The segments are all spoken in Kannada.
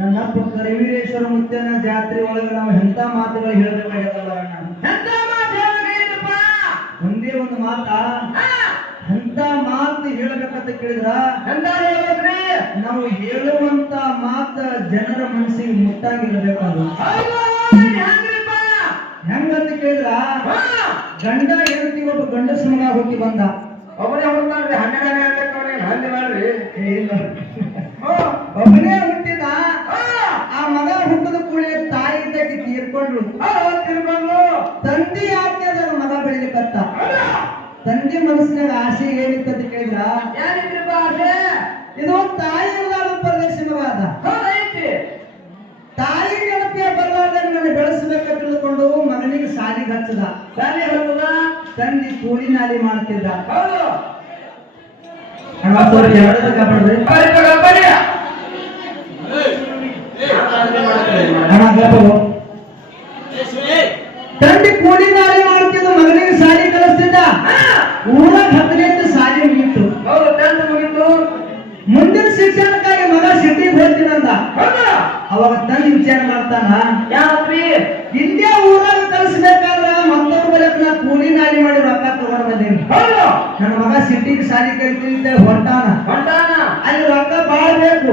ನನ್ನಪ್ಪ ಕರಿವೀರೇಶ್ವರ ಮುತ್ತನ ಜಾತ್ರೆ ಒಳಗೆ ನಾವು ಎಂತ ಮಾತುಗಳು ಹೇಳಬೇಕಾಗಲ್ಲ ಎಂತ ಮಾತು ಹೇಳ್ಬೇಕಪ್ಪ ಒಂದೇ ಒಂದು ಮಾತ. ಎಂತ ಮಾತು ಹೇಳಬೇಕಂತ ಕೇಳಿದ್ರ? ಎಂತ ಹೇಳ್ಬೇಕ್ರಿ? ನಾವು ಹೇಳುವಂತ ಮಾತ ಜನರ ಮನಸ್ಸಿಗೆ ಮುಟ್ಟಾಗಿರಬೇಕಲ್ಲ ಹೆಂಗಂತ ಕೇಳಿದ್ರ? ಗಂಡ ಹೆಂಡತಿ ಒಬ್ಬ ಗಂಡಸ ಮಗ ಹೋಗಿ ಬಂದ ಒಬ್ಬನೇ ಹುಡ್ತಾನ್ರಿ ಹನ್ನೆರಡನೇ ಆಗ್ಬೇಕು ಅವ್ರಿಗೆ ಹಂದಿ ಮಾಡ್ರಿ ಏ, ಇಲ್ಲ. ಒಬ್ಬನೇ ಹುಟ್ಟಿದ ಹಾ ಆ ಮಗ ಹುಟ್ಟದ ಕೂಡಲೇ ತಾಯಿ ಇದ್ದಕ್ಕೆ ತೀರ್ಕೊಂಡ್ರು ಹೌದು ತಿಳ್ಕೊಂಡು ತಂದೆ ಆಜ್ಞೆದಾಗ ಮಗ ಬೆಳಿಲಿಕ್ಕತ್ತ ತಂದೆ ಮನಸ್ಸಿನಾಗ ಆಸೆ ಏನಿತ್ತು ಅಂತ ಕೇಳಿದ್ರ ಆಸೆ? ಇದು ತಾಯಿ ಇರಲಾರ್ದ ಪ್ರದೇಶ ತಾಯಿ ನೆನಪೇ ಬರಲಾರ್ದಾಗ ನನ್ನ ಬೆಳೆಸಬೇಕ ತಿಳ್ಕೊಂಡು ಮಗನಿಗೆ ಸಾಲಿಗೆ ಹಚ್ಚದ. ತಾಯಿ ಹೇಳ್ತದ ತಂದೆ ಕೂಲಿ ನಾಲಿ ಮಾಡ್ತಿದ್ದ. ಹೌದು. ತಂದೆ ಕೂಲಿ ನಾಲಿ ಮಾಡ್ತಿದ್ದ ಮಗನಿಗೆ ಸಾಲಿ ಕಲಿಸ್ತಿದ್ದ ಹಾ, ಊರಾಗ ಹತ್ತನೇದ್ದು ಸಾಲಿ ಮುಗೀತು ಹೌದು ಟೆಂತ್ ಮುಗೀತು ಮುಂದಿನ ಶಿಕ್ಷಣಕ್ಕಾಗಿ ಮಗ ಸಿಟಿಗೆ ಹೋಗ್ತೀನಂದ ಹೌದು ಅವಾಗ ತಂದೆ ವಿಚಾರ ಮಾಡ್ತಾನ ಯಾವ್ರಿ ಹಿಂದೆ ಊರಾಗ ಕಲಿಸ್ಬೇಕಾದ್ರ ಮತ್ತೊಬ್ಬ ಬಲಕ್ ನಾ ಕೂಲಿ ನಾಲಿ ಮಾಡಿ ರೊಕ್ಕ ತಗೊಂಡ್ ಬಂದೇನಿ. ನನ್ನ ಮಗ ಸಿಟಿಗೆ ಸಾಲಿ ಕಲಿತ ಹೊಂಟಾನ. ಹೊಂಟಾನ. ಅಲ್ಲಿ ರೊಕ್ಕ ಬಾಳ ಬೇಕು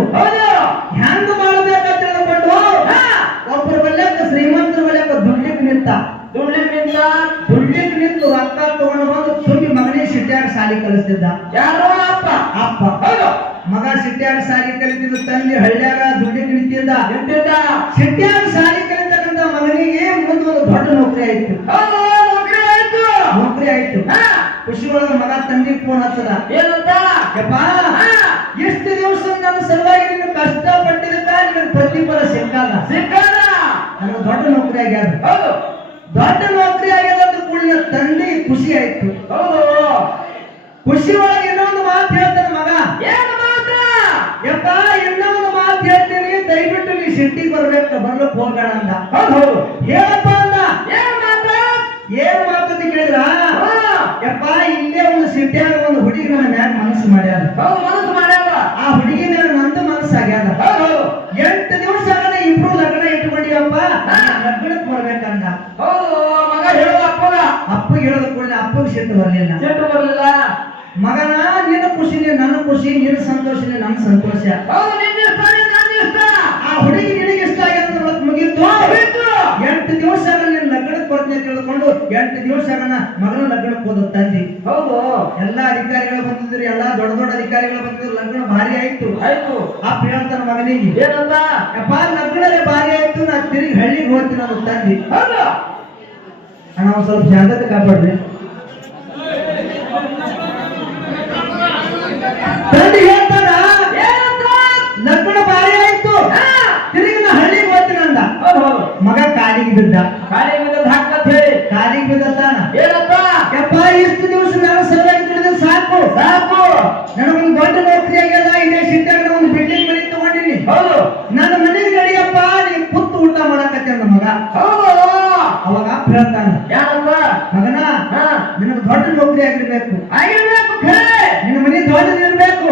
ಹೆಂಗ್ ಮಾಡ್ಬೇಕಂತ ಹೇಳ್ಕೊಂಡು ಒಬ್ಬರ ಬಲ್ಯಕ ಶ್ರೀಮಂತರ ಬಲ್ಯಕ್ಕ ದುಡ್ಲಿಕ್ ನಿಂತ. ದುಡ್ಲಿಕ್ಕಿಂತ ದುಡ್ಲಿಕ್ ನಿಂತು ರೊಕ್ಕ ತಗೊಂಡು ಬಂದು ತುಂಬಿ ಮಗನೇ ಸಿಟ್ಯಾಗ ಸಾಲಿ ಕಲಿಸ್ತಿದ್ದ. ಯಾರೋ ಅಪ್ಪ. ಅಪ್ಪ. ಮಗ ಸಿಟ್ಯಾಗ ಸಾಲಿ ಕಲಿತಿದ್ದು ತಂದೆ ಹಳ್ಳ್ಯಾಗ ದುಡ್ಡಿನ ನಿಂತಿದ್ದ ನಿಂತಿದ್ದ ಸಿಟ್ಯಾಗ ಸಾಲಿ ಕಲಿತಕ್ಕಂತ ಮಗನಿಗೆ ಮುಂದೆ ಒಂದು ದೊಡ್ಡ ನೌಕರಿ ಆಯ್ತು. ನೌಕರಿ ಆಯ್ತು. ನೌಕರಿ ಆಯ್ತು. ಹಾ, ಖುಷಿ ಒಳಗ ಮಗ ತಂದೆ ಫೋನ್ ಹತ್ತದ. ಏನಂತ? ಎಷ್ಟು ದಿವಸ ನನ್ನ ಸಲುವಾಗಿ ನಿನ್ನ ಕಷ್ಟ ಪಟ್ಟಿದ್ದಕ್ಕ ನಿನ್ನ ಪ್ರತಿಫಲ ಸಿಕ್ಕಲ್ಲ ಸಿಕ್ಕಾದ ನನ್ನ ದೊಡ್ಡ ನೌಕರಿ ಆಗ್ಯಾದ. ಹೌದು. ದೊಡ್ಡ ನೌಕರಿ ಆಗ್ಯಾದ ಅಂತ ಕೂಡಲೇ ತಂದೆ ಖುಷಿ ಆಯ್ತು. ಹೌದು. ಖುಷಿ ಒಳಗೆ ಇನ್ನೊಂದು ಮಾತು ಹೇಳ್ತಾನೆ ಮಗ ಏನು ಮಾತ್ರ ಯಪ್ಪ ಇನ್ನೊಂದು ಮಾತು ಹೇಳ್ತೀನಿ ದಯವಿಟ್ಟು ನೀ ಸಿಟ್ಟಿಗೆ ಬರ್ಬೇಕು ಬರ್ಲಿಕ್ಕೆ ಹೋಗೋಣ ಅಂದ ಹೌದು ಹೌದು ಹೇಳಪ್ಪ ಅಂದ ಏನು ಮಾತ್ರ ಏನ್ ಮಾತು ಅಂತ ಕೇಳಿದ್ರ? ಯಪ್ಪ ಇಲ್ಲೇ ಒಂದು ಸಿಟ್ಟಿಯಾಗ ಒಂದು ಹುಡುಗಿ ನನ್ನ ಮ್ಯಾಗ ಮನಸ್ಸು ಮಾಡ್ಯಾರ. ಹೌದು ಮನಸ್ಸು ಮಾಡ್ಯಾರ ಆ ಹುಡುಗಿ ಮೇಲೆ ನಂದು ಮನಸ್ಸು ಆಗ್ಯಾದ. ಹೌದು ಎಂಟು ದಿವಸ ಇಬ್ರು ಲಗ್ನ ಇಟ್ಕೊಂಡಿಯಪ್ಪ ಲಗ್ನಕ್ಕೆ ಬರ್ಬೇಕಂದ. ಹೌದು ಮಗ ಹೇಳುವ ಅಪ್ಪಗ. ಅಪ್ಪಗೆ ಹೇಳೋದು ಕೂಡಲೇ ಅಪ್ಪಗೆ ಸಿಟ್ಟು ಬರಲಿಲ್ಲ. ಸಿಟ್ಟು ಬರಲಿಲ್ಲ. ಮಗನ ನಿನ್ನ ಖುಷಿನೇ ನನ್ನ ಖುಷಿ ನಿನ್ನ ಸಂತೋಷ ನನ್ನ ಸಂತೋಷ. ಹೌದು ನಿನ್ನ ಹುಡುಗಿ ನಿನಗೆ ಇಷ್ಟ ಆಗ್ಯದ ಬಿಟ್ಟು ಎಂಟು ದಿವಸ ನಿನ್ನ ಲಗ್ನಕ್ಕೆ ಬರ್ತೀನಿ ತಿಳ್ಕೊಂಡು ಎಂಟು ದಿವಸ ಮಗನ ಲಗ್ನಕ್ಕೆ ಹೋದ ತಂದಿ. ಹೌದು. ಎಲ್ಲಾ ಅಧಿಕಾರಿಗಳು ಬಂದಿದ್ರು ಎಲ್ಲಾ ದೊಡ್ಡ ದೊಡ್ಡ ಅಧಿಕಾರಿಗಳು ಬಂದಿದ್ರು ಲಗ್ನ ಭಾರಿ ಆಯ್ತು. ಆಯ್ತು. ಆ ಹೇಳ್ತಾನ ಮಗನಿಗೆ ಏನಂತ? ಯಪ್ಪ ಲಗ್ನನೇ ಭಾರಿ ಆಯ್ತು ನಾ ತಿರುಗಿ ಹಳ್ಳಿಗೆ ಹೋಗ್ತೀನಿ ಅನ್ನೋ ತಂದಿ. ಹೌದು. ಅಣ್ಣ ಸ್ವಲ್ಪ ಜಾಗ್ರತೆ ಕಾಪಾಡ್ರಿ ತಂದೆ ಹೇಳ್ತಾನ ಏನಂತ ಲಗ್ನ ಭಾರಿ ಆಯ್ತು ಹಾ, ತಿರುಗಿ ನಾ ಹಳ್ಳಿಗೆ ಹೋಗ್ತೀನಿ ಅಂದ ಹೌದು ಹೌದು ಮಗ ಕಾಲಿಗೆ ಬಿದ್ದ ಖಾಲಿ ಬಿದ್ದದ್ ಹಾಕತ್ ಹೇಳಿ. ಕಾಲಿಗೆ ಬಿದ್ದಾನ ಏನಂತ ಯಪ್ಪ ಇಷ್ಟು ದಿವಸ ನಾನು ಸರಿಯಾಗಿ ಸಾಕು. ಸಾಕು. ನನಗೊಂದು ದೊಡ್ಡ ನೌಕರಿ ಆಗ್ಯದ ಇದೇ ಸಿಟ್ಟಾಗ ನಾ ಒಂದು ಬಿಲ್ಡಿಂಗ್ ಮನೆ ತಗೊಂಡಿನಿ. ಹೌದು. ನನ್ನ ಮನೆಗೆ ನಡಿಯಪ್ಪ ನೀ ಕುತ್ತು ಊಟ ಮಾಡಕತ್ತೆ ಮಗ. ಹೌದು. ಅವಾಗ ಹೇಳ್ತಾನ ಏನಂತ ಮಗನ ಹಾ. ನಿನಗೆ ದೊಡ್ಡ ನೌಕರಿ ಆಗಿರ್ಬೇಕು. ಆಗಿರ್ಬೇಕು ಖರೆ. ನಿನ್ನ ಮನೆ ದೊಡ್ಡದಿರ್ಬೇಕು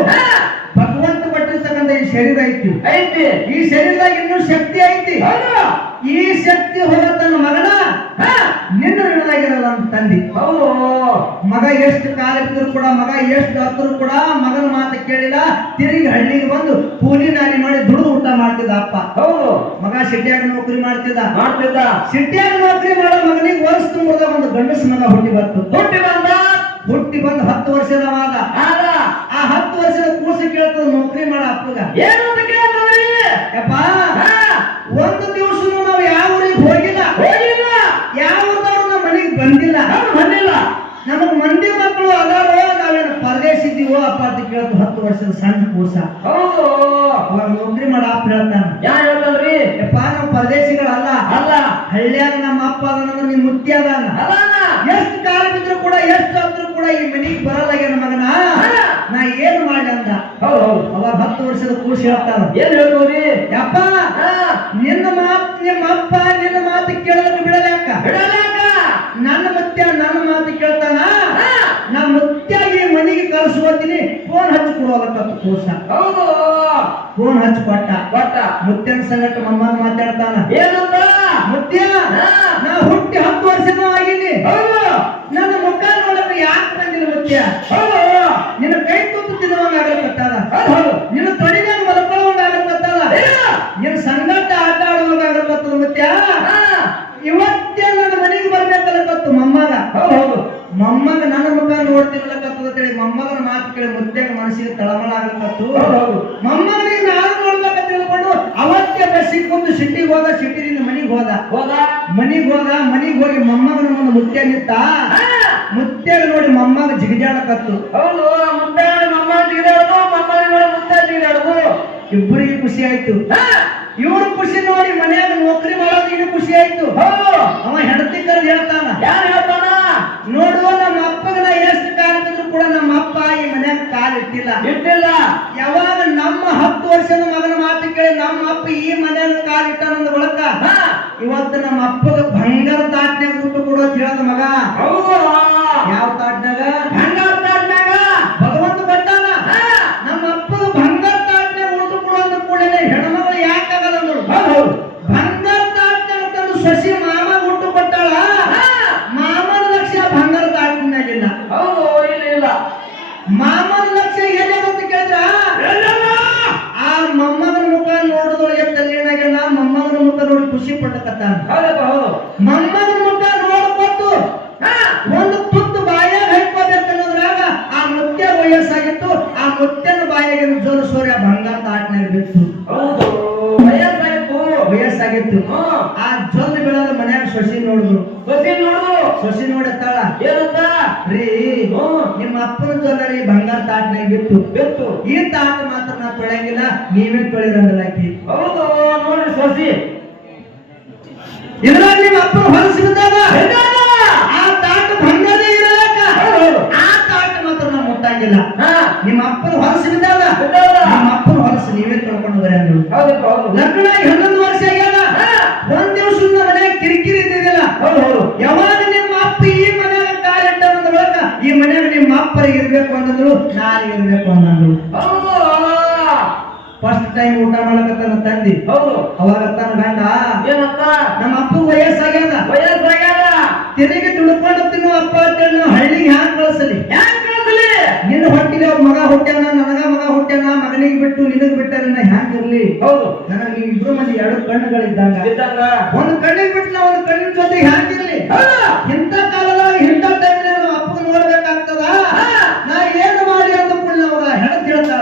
ಭಗವಂತ ಪಟ್ಟಿರ್ತಕ್ಕಂಥ ಈ ಶರೀರ ಐತಿ. ಐತಿ. ಈ ಶರೀರದಾಗ ಇನ್ನೂ ಶಕ್ತಿ ಐತಿ ಹೌದು ಈ ಶಕ್ತಿ ಹೋದ ತನ್ನ ಮಗನ ಹಾ, ನಿನ್ನ ಋಣದಾಗಿರಲ್ಲ ತಂದೆ. ಹೌದು ಮಗ ಎಷ್ಟು ಕಾಲ ಇದ್ರು ಕೂಡ ಮಗ ಎಷ್ಟು ಹತ್ತರು ಕೂಡ ಮಗನ ಮಾತು ಕೇಳಿಲ್ಲ. ತಿರುಗಿ ಹಳ್ಳಿಗೆ ಬಂದು ಕೂಲಿ ನಾಲಿ ಮಾಡಿ ದುಡಿದು ಊಟ ಮಾಡ್ತಿದ್ದ ಅಪ್ಪ. ಹೌದು ಮಗ ಸಿಟಿಯಾಗ ನೌಕರಿ ಮಾಡ್ತಿದ್ದ. ಮಾಡ್ತಿದ್ದ. ಸಿಟಿಯಾಗ ನೌಕರಿ ಮಾಡೋ ಮಗನಿಗೆ ವರ್ಷ ತುಂಬದ ಒಂದು ಗಂಡಸ ಮಗ ಹುಟ್ಟಿ ಬಂತು. ಹುಟ್ಟಿ ಬಂದ? ಹುಟ್ಟಿ ಬಂದು ಹತ್ತು ವರ್ಷದವಾಗ ಆದ ಆ ಹತ್ತು ವರ್ಷದ ಕೂಸು ಕೇಳ್ತದ ನೌಕರಿ ಮಾಡ ಅಪ್ಪಗ. ಏನಂತ ಕೇಳ್ತಾರೆ ಯಪ್ಪ ಹಾ ಒಂದು ದಿವಸ ನಾವು ಯಾವ ಊರಿಗೆ ಹೋಗಿಲ್ಲ ಹೋಗಿಲ್ಲ ಯಾವ ಊರ್ದವ್ರು ನಮ್ಮ ಮನೆಗೆ ಬಂದಿಲ್ಲ ನಾನು ಬಂದಿಲ್ಲ ನಮಗ್ ಮಂದಿ ಮಕ್ಕಳು ಅದಾರೋ ನಾವೇನು ಪರದೇಶ ಅಂತ ಕೇಳ್ತು ಹತ್ತು ವರ್ಷದ ಸಣ್ಣ ಕೂಸ ಹೌದು. ಅವಾಗ ನೌಕರಿ ಮಾಡ ಅಪ್ಪ ಹೇಳ್ತಾನ ಯಾ ಹೇಳ್ತಲ್ರಿ ಯಪ್ಪ ನಾವು ಪರದೇಶಿಗಳಲ್ಲ ಅಲ್ಲ. ಹಳ್ಳಿಯಾಗ ನಮ್ಮ ಅಪ್ಪ ಅದನ್ನ ನೀನ್ ಮುತ್ತಿ ಅದಾನ. ಎಷ್ಟು ಕಾಲ ಬಿದ್ರು ಕೂಡ ಎಷ್ಟು ಅಂದ್ರು ಕೂಡ ಈ ಮನೆಗೆ ಬರಲ್ಲ ಮಗನ. ನಾ ಏನ್ ಮಾಡಿ ಅಂದ. ಹೌದು ಅವಾಗ ಹತ್ತು ವರ್ಷದ ಕೂಸ ಹೇಳ್ತಾನ. ಏನ್ ಹೇಳ್ತೀವಿ ಯಪ್ಪ ನಿನ್ನ ಮಾತು ನಿಮ್ಮ ಅಪ್ಪ ನಿನ್ನ ಮಾತು ಕೇಳೋದಕ್ಕೆ ಬಿಡಲ್ಯಾಕ ಬಿಡಲಾಕ ನನ್ನ ಮುತ್ಯ ನನ್ನ ಮಾತು ಕೇಳ್ತಾನ ಹಾ, ನಾ ಮುತ್ಯಾಗಿ ಮನೆಗೆ ಕಳ್ಸಿ ಹೋಗ್ತೀನಿ ಫೋನ್ ಹಚ್ಚಿ ಕೊಡುವಾಗತ್ತ ಕೂಸ ಹೌದು. ಫೋನ್ ಹಚ್ಚಿ ಕೊಟ್ಟ. ಕೊಟ್ಟ. ಮುತ್ಯನ ಸಂಗಟ ಮಮ್ಮನ್ ಮಾತಾಡ್ತಾನ. ಏನಂತ? ಮುತ್ಯ. ನಾ ಹುಟ್ಟಿ ಹತ್ತು ವರ್ಷನೂ ಆಗಿನಿ ಹೌದು. ನನ್ನ ಮುಖ ನೋಡಕ್ಕೆ ಯಾಕೆ ಬಂದಿಲ್ಲ ಮುತ್ಯ ಹೌದು ನಿನ್ನ ಕೈ ತುತ್ತು ತಿನ್ನುವಂಗ ಆಗಲ್ಪಟ್ಟದ ಹೌದು ಹೌದು ನಿನ್ನ ತೊಡಿದಾಗ ಮಲ್ಕೊಳ್ಳುವಂಗ ಆಗಲ್ಪಟ್ಟದ ಇಲ್ಲ. ನಿನ್ನ ಸಂಗಟ ಆಟ ಆಡುವಂಗ ಆಗಲ್ಪಟ್ಟದ ಮುತ್ಯ ಹಾ. ಇವತ್ತೇ ನನ್ನ ಮನೆಗೆ ಬರ್ಬೇಕಲ್ಲಕತ್ತು ಮೊಮ್ಮಗ ಹೌದು ಹೌದು ಮೊಮ್ಮಗ ನನ್ನ ಮುಖ ನೋಡ್ತಿರ್ಲಕತ್ತದ ಅಂತೇಳಿ ಮೊಮ್ಮಗನ ಮಾತು ಕೇಳಿ ಮುದ್ದೆಗೆ ಮನಸ್ಸಿಗೆ ತಳಮಳ ಆಗಂತು ಮೊಮ್ಮಗನಿಂದ ಆರು ಮೊಮ್ಮಗನಿಗೆ ನಾನು ನೋಡ್ಬೇಕ ತಿಳ್ಕೊಂಡು ಅವತ್ತೆ ಬಸ್ಸಿಗೆ ಬಂದು ಸಿಟ್ಟಿಗೆ ಹೋದ ಸಿಟ್ಟಿನಿಂದ ಮನೆಗೆ ಹೋದ. ಹೋದ. ಮನೆಗೆ ಹೋದ ಮನೆಗೆ ಹೋಗಿ ಮೊಮ್ಮಗನ ಒಂದು ಮುತ್ತೆ ನಿಂತ. ಮುತ್ಯಾಗ ನೋಡಿ ಮೊಮ್ಮಗ ಜಿಗಿಜಾಡಕತ್ತು ಹೌದು ಮುದ್ದೆ ಮಮ್ಮ ತೀರಾಡುದು ಮೊಮ್ಮಗ ನೋಡಿ ಮುದ್ದೆ ಇಬ್ಬರಿಗೆ ಖುಷಿ ಆಯ್ತು. ಇವ್ರ ಖುಷಿ ನೋಡಿ ಮನೆಯಾಗ ನೌಕರಿ ಮಾಡೋದಿಗೆ ಖುಷಿ ಆಯ್ತು. ಅವ ಹೆಂಡತಿ ಕರೆದು ಹೇಳ್ತಾನ. ಯಾರು ಹೇಳ್ತಾನ ನೋಡುವ ನಮ್ಮ ಅಪ್ಪಗ ನಾ ಎಷ್ಟು ಕಾಲ ಬಿದ್ರು ಕೂಡ ನಮ್ಮ ಅಪ್ಪ ಈ ಮನ್ಯಾಗ ಕಾಲ್ ಇಟ್ಟಿಲ್ಲ ಇಟ್ಟಿಲ್ಲ ಯಾವಾಗ ನಮ್ಮ ಹತ್ತು ವರ್ಷದ ಮಗನ ಮಾತು ಕೇಳಿ ನಮ್ಮ ಅಪ್ಪ ಈ ಮನ್ಯಾಗ ಕಾಲಿಟ್ಟ ಬಳಕ ಹಾ. ಇವತ್ತು ನಮ್ಮ ಅಪ್ಪಗ ಬಂಗಾರ ತಾಟ್ನ್ಯಾಗ ದುಡ್ಡು ಕೊಡು ಅಂತ ಹೇಳ್ದ ಮಗ. ಹೌದು. ಯಾವ ತಾಟ್ನ್ಯಾಗ? ಬಂಗಾರ ತಾಟ್ನ್ಯಾಗ. ಭಗವಂತ ಬಟ್ಟಾನ. ನಮ್ಮ ಅಪ್ಪಗ ಬಂಗಾರ ತಾಟ್ನ್ಯಾಗ ಊಟ ಕೊಡು ಅಂತ ಕೂಡಲೇ ಹೆಣ್ಮಗಳು ಯಾಕಾಗಲ್ಲ ನೋಡು ಬಂಗಾರ ತಾಟ್ನ್ಯಾಗ ತಂದು ಸಸಿ ಮಾಮ ಊಟ ಕೊಟ್ಟಾಳ. ಮಾಮನ ಲಕ್ಷ್ಯ ಬಂಗಾರ ತಾಟ್ನ್ಯಾಗಿಲ್ಲ. ಹೌದು ಇಲ್ಲ ಇಲ್ಲ. ಮಾಮನ ಲಕ್ಷ್ಯ ಎಲ್ಲಿ ಅಂತ ಕೇಳಿದ್ರ ಎಲ್ಲಮ್ಮ? ಆ ಮೊಮ್ಮಗನ ಮುಖ ನೋಡಿದೊಳಗೆ ತಲ್ಲಿನಾಗೆಲ್ಲ ಮೊಮ್ಮಗನ ಮುಖ ನೋಡಿ ಖುಷಿ ಪಟ್ಟಕತ್ತಾನ ಹೌದಪ್ಪ ಹೌದು ಮೊಮ್ಮಗನ ಮುಖ ನೋಡ್ಕೊಟ್ಟು. ಒಂದು ತುತ್ತು ಬಾಯಾಗ ಹಾಕೋಬೇಕನ್ನೋದ್ರಾಗ ಆ ಮುತ್ಯ ವಯಸ್ಸಾಗಿತ್ತು ಆ ಮುತ್ಯನ ಬಾಯಾಗಿನ ಜೋರು ಸೂರ್ಯ ಬಂಗಾರ ತಾಟ್ನಾಗ ಬಿತ್ತು. ಹೌದು ವಯಸ್ಸಾಗಿತ್ತು. ಆ ಜೊಲ್ಲು ಬೀಳದ ಮನ್ಯಾಗ ಸೊಸಿ ನೋಡಿದ್ರು ಸೊಸಿ ನೋಡು ಸೊಸಿ ನೋಡತ್ತಾಳ? ಏನಂತ? ರೀ. ನಿಮ್ಮ ಅಪ್ಪನ ಜೊಲ್ಲರಿ ಬಂಗಾರ ತಾಟ್ನಾಗ ಬಿತ್ತು. ಬಿತ್ತು. ಈ ತಾಟ ಮಾತ್ರ ನಾ ತೊಳೆಯಂಗಿಲ್ಲ ನೀವೇ ತೊಳಿರಂದಲಾಕಿ ಹೌದು ನೋಡ್ರಿ ಸೊಸಿ. ಇದ್ರಾಗ ನಿಮ್ಮ ಅಪ್ಪನ ಹೊಲಸು ಬಿದ್ದಾಗ ಆ ತಾಟ ಭಂಗನೇ ಇರಲಾಕ ಆ ತಾಟ ಮಾತ್ರ ನಾ ಮುಟ್ಟಂಗಿಲ್ಲ. ಹಾ. ನಿಮ್ಮ ಅಪ್ಪನ ಹೊಲಸು ಬಿದ್ದಾಗ ಬಿದ್ದಾಗ. ನಿಮ್ಮ ಅಪ್ಪನ ಹೊಲಸು ನೀವೇ ಹೌದಪ್ಪ ಹೌದು. ಲಗ್ನ ಹನ್ನೊಂದು ವರ್ಷ ಆಗ್ಯಾದ. ಒಂದ್ ದಿವಸ ಮನೆ ಕಿರಿಕಿರಿ ಇದ್ದಿದ್ದಿಲ್ಲ. ಯಾವಾಗ ನಿಮ್ಮ ಅಪ್ಪ ಈ ಮನೆಯ ಕಾಲಿಟ್ಟ ಬಳಿಕ ಈ ಮನ್ಯಾಗ ನಿಮ್ಮ ಅಪ್ಪರಿಗೆ ಇರ್ಬೇಕು ಅಂದ್ರು ನಾನು ಇರ್ಬೇಕು ಹೌದು. ಫಸ್ಟ್ ಟೈಮ್ ಊಟ ಮಾಡಕತ್ತಾನ ತಂದಿ. ಹೌದು. ಅವಾಗ ತನ್ನ ಗಂಡ ಏನಂತ ನಮ್ಮ ಅಪ್ಪ ವಯಸ್ಸಾಗ್ಯದ? ವಯಸ್ಸಾಗ್ಯದ. ತಿರುಗಿ ದುಡ್ಕೊಂಡು ತಿನ್ನು ಅಪ್ಪ ಅಂತೇಳಿ ನಾವು ಹಳ್ಳಿಗೆ ಹ್ಯಾಂಗ ಕಳಿಸಲಿ? ಹ್ಯಾಂಗ್ ಕಳ್ಸಲಿ? ನಿನ್ನ ಹೊಟ್ಟಿಗೆ ಮಗ ಹುಟ್ಟ್ಯಾನ ನನಗ ಮಗ ಹುಟ್ಟ್ಯಾನ ಮಗನಿಗೆ ಬಿಟ್ಟು ನಿನಗ್ ಬಿಟ್ಟಾರ ಹ್ಯಾಂಗ್ ಇರ್ಲಿ? ಹೌದು. ನನಗೆ ಇಬ್ರು ಮಂದಿ ಎರಡು ಕಣ್ಣುಗಳಿದ್ದಂಗ. ಇದ್ದಂಗ? ಒಂದು ಕಣ್ಣಿಗೆ ಬಿಟ್ಟು ನಾ ಒಂದು ಕಣ್ಣಿನ ಜೊತೆ ಹ್ಯಾಂಗ್ ಇರ್ಲಿ? ಇಂಥ ಕಾಲದಾಗ ಇಂಥ ಟೈಮ್ ಅಪ್ಪ ನೋಡ್ಬೇಕಾಗ್ತದ. ನಾ ಏನು ಮಾಡಿ ಅಂತ ಕೂಡ ಅವಾಗ ಹೆಣತ್ ಹೇಳ್ತಾಳ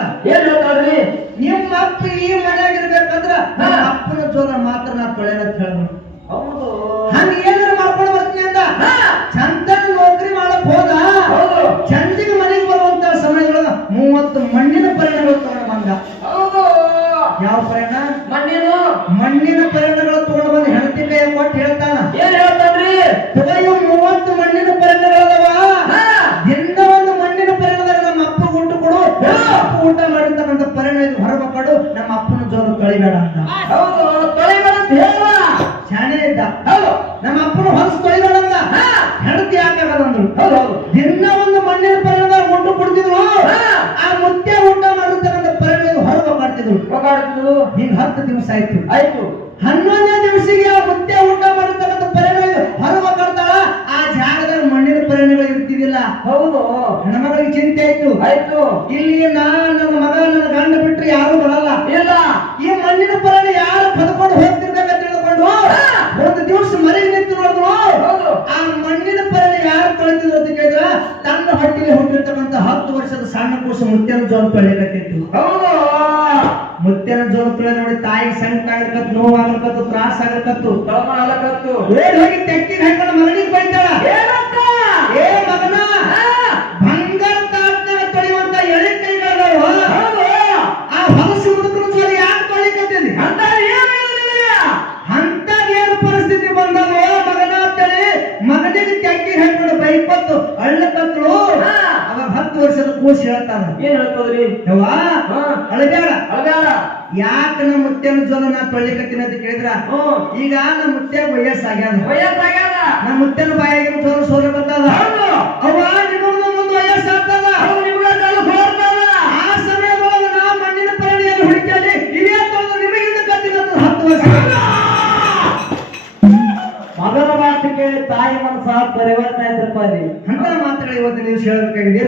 ಮಣ್ಣಿನು ಪರಿಣಗಳು ತಗೊಂಡು ಬಂದು ಕೈ ಕೊಟ್ಟು ಹೇಳ್ತಾನ. ಏನ್ ಹೇಳ್ತಾನ್ರಿ? ತಗೊಳ್ಳಿ ಮೂವತ್ತು ಮಣ್ಣಿನ ಪರಿಣಗಳದವ ಹಾ. ದಿನ ಒಂದು ಮಣ್ಣಿನ ಪರಿಣಗಳ ನಮ್ಮ ಅಪ್ಪ ಊಟ ಕೊಡು. ಅಪ್ಪ ಊಟ ಮಾಡಿರ್ತಕ್ಕಂಥ ಪರಿಣ ಇದು ಮಕ್ಕಳು ನಮ್ಮ ಅಪ್ಪನ ಜೋರು ತೊಳಿಬೇಡ ಅಂತ. ಹೌದು ತೊಳಿಬೇಡ ಅಂತ ಹೇಳುವ. ಶಾಣೆ ಇದ್ದ. ಹೌದು. ನಮ್ಮ ಅಪ್ಪನ ಹೊಲಸು ತೊಳಿಬೇಡ ಅಂತ. ಹೆಣತಿ ಯಾಕಾಗಲ್ಲ ಅಂದ್ರು ಹೌದು ಹೌದು. ದಿನ ಹೋಗಾಡ್ತಿದ್ರು ಹಿಂಗ್ ಹತ್ತು ದಿವಸ ಆಯ್ತು. ಆಯ್ತು. ಹನ್ನೊಂದನೇ ದಿವಸಿಗೆ ಮುತ್ಯ ಊಟ ಮಾಡಿರ್ತಕ್ಕಂಥ ಪರಿಣಾಮ ಹೊರಗೆ ಬರ್ತಾಳ ಆ ಜಾಗದಾಗ ಮಣ್ಣಿನ ಪರಿಣಾಮ ಇರ್ತಿದಿಲ್ಲ ಹೌದು. ಹೆಣ್ಮಗಳಿಗೆ ಚಿಂತೆ ಆಯ್ತು. ಆಯ್ತು. ಇಲ್ಲಿ ನಾನು ನನ್ನ ಮಗ ನನ್ನ ಗಂಡ ಬಿಟ್ರೆ ಯಾರು ಬರಲ್ಲ. ಇಲ್ಲ. ಈ ಮಣ್ಣಿನ ಪರಿಣಾಮ ಯಾರು ಕದ್ಕೊಂಡು ಹೋಗ್ತಿರ್ಬೇಕಂತ ತಿಳ್ಕೊಂಡು ಒಂದು ದಿವಸ ಮನೆಗೆ ನಿಂತು ನೋಡಿದ್ರು. ಆ ಮಣ್ಣಿನ ಪರಿಣಾಮ ಯಾರು ಕಳೆದಿದ್ರು ಅಂತ ಕೇಳಿದ್ರ ತನ್ನ ಹೊಟ್ಟಿಗೆ ಹುಟ್ಟಿರ್ತಕ್ಕಂಥ ಹತ್ತು ವರ್ಷದ ಸಣ್ಣ ಕೂಸು ಮುತ್ಯನ ಜೋಲ್ ತೊಳಿಬೇಕಿತ್ತು. ಹೌದು. ಮುತ್ಯನ ಜೋಲ್ ತೊಳೆ ನೋಡಿ ತಾಯಿ ಸಂಕಟ ನೋವು ಆಗ್ಲಕತ್ತು ತ್ರಾಸ ಆಗ್ಲಕತ್ತು ತಳಮ ಅಲಕತ್ತು ಓಡ್ ಹೋಗಿ ತೆಕ್ಕಿನ ಹಾಕೊಂಡು ಮಗನಿಗೆ ಬೈತಾಳ. ಏನಂತ ಏ ಮಗನ! ಬಂಗಾರ ತಾಟ್ನಾಗ ತೊಳೆಯುವಂತ ಎಳೆ ಕೈಗಳದಾವ. ಹೌದು. ಆ ಹೊಲಸು ಮುದುಕನ ಜೋಲಿ ಯಾಕೆ ತೊಳಿಕತ್ತೀನಿ ಅಂತ ಏನ್ ಏನು ಪರಿಸ್ಥಿತಿ ಬಂದವ ಮಗನ ಅಂತೇಳಿ ಮಗನಿಗೆ ತೆಕ್ಕಿಗೆ ಹಾಕೊಂಡು ಬೈಪತ್ತು. ಅವಾಗ ಹತ್ತು ವರ್ಷದ ಕೂಸಿ ಹೇಳ್ತಾನ. ಏನ್ ಹೇಳ್ತದ್ರಿ ಯವ್ವ ಹಾ. ಅಳಬೇಡ ಅಳಗಾರ ಯಾಕೆ ನಮ್ಮ ಮುತ್ಯನ ಜೋಲ ನಾ ತೊಳಿಕತ್ತೀನಿ ಅಂತ ಕೇಳಿದ್ರ? ಈಗ ನಮ್ಮ ಮುತ್ಯ ವಯಸ್ಸಾಗ್ಯಾದ ವಯಸ್ಸಾಗ್ಯಾದ ನಮ್ಮ ಮುತ್ಯನ ಬಾಯಾಗಿನ ಜೋಲ ಸೋಲ ಬರ್ತದ ಅವ ನಿಮಗೂ ವಯಸ್ಸಾಗ್ತದ. ಆ ಸಮಯದೊಳಗೆ ನಾ ಮಣ್ಣಿನ ಪರಿಣಿಯಲ್ಲಿ ಹುಡುಕಲಿ ಇವೇ ತೊಳೆದು ನಿಮಗಿಂದ ಕತ್ತಿನ ಮಗನ ಮಾತು ಕೇಳಿ ತಾಯಿ ಮನಸ್ಸ ಪರಿವರ್ತನೆ ಆಯ್ತಪ್ಪ ಅಂತ ಮಾತುಗಳು ಇವತ್ತು ನೀವು ಹೇಳಬೇಕಾಗಿದೆ.